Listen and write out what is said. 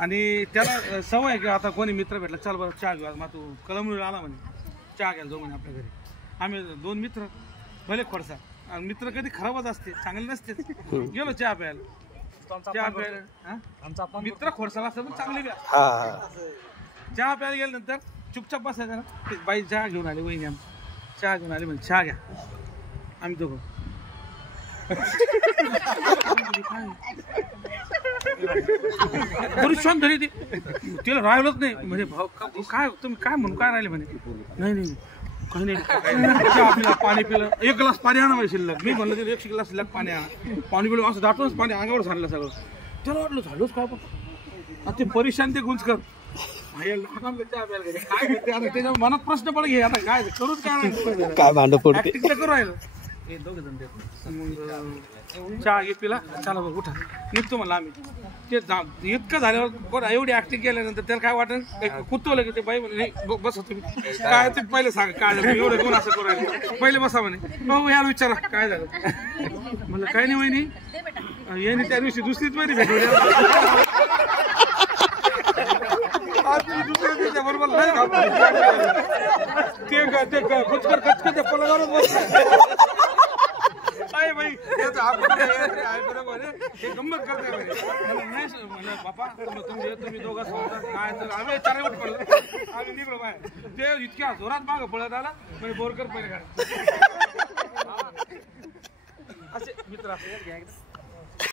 आणि त्याला सवय आहे की आता कोणी मित्र भेटला चल बरं चहा घेऊ. मग तू कळमनुरीला आला म्हणे चहा घ्यायला जाऊ म्हणे आपल्या घरी. आम्ही 2 मित्र भले खोडसा मित्र कधी खराबच असते चांगले नसते. गेलो चहा प्यायला मित्र खोडसाला असतात पण चांगले चहा प्यायला गेल्यानंतर चुपचाप बसायचं ना. बाई चहा घेऊन आली वहिनी आम चहा घेऊन आली म्हणजे चहा घ्या. आम्ही दोघं बरीच शांत झाली ती. तिला राहिलंच नाही म्हणजे भाऊ काय तुम्ही काय म्हणून काय राहिले म्हणे. नाही नाही काही नाही चहा पिला पाणी पिलं 1 ग्लास पाणी आणा म्हणजे शिल्लक. मी म्हणलं तिला 1 ग्लास शिल्लक पाणी आणा. पाणी पिलं असं दाटूनच पाणी अंगावर सांडलं सगळं. त्याला वाटलं झालोच काय पण ते परेशान ते गुंजकर काय त्याच्या मनात प्रश्न पड घे आता काय करूच काय भांड पडते करू राहिलं. दोघे जण चहा घे पिला चला बघ उठा निघतो म्हणलं आम्ही. ते इतकं झाल्यावर एवढी ऍक्टिंग केल्यानंतर त्याला काय वाटत कुतवलं की ते बाई म्हणे बसा तुम्ही काय ते पहिले सांग काय झालं एवढं कोण असं करू राहिलं पहिले बसा म्हणे. हो यार विचारा काय झालं म्हणलं काही नाही वहिनी यांनी त्या दिवशी दुसरीच महिने भेटवली दुसऱ्या दिवशी बरोबर नाही ते कुचकर कचकच्या पलंगावरच बसलं. बाई हे गंमत करते म्हणलं बापा तुम्ही दोघं काय तर आम्ही 4 उठ पडलं आम्ही निघलो बाय. ते इतक्या जोरात मागं पळत आला म्हणजे बोरकर पहिले काढ असे मित्र असं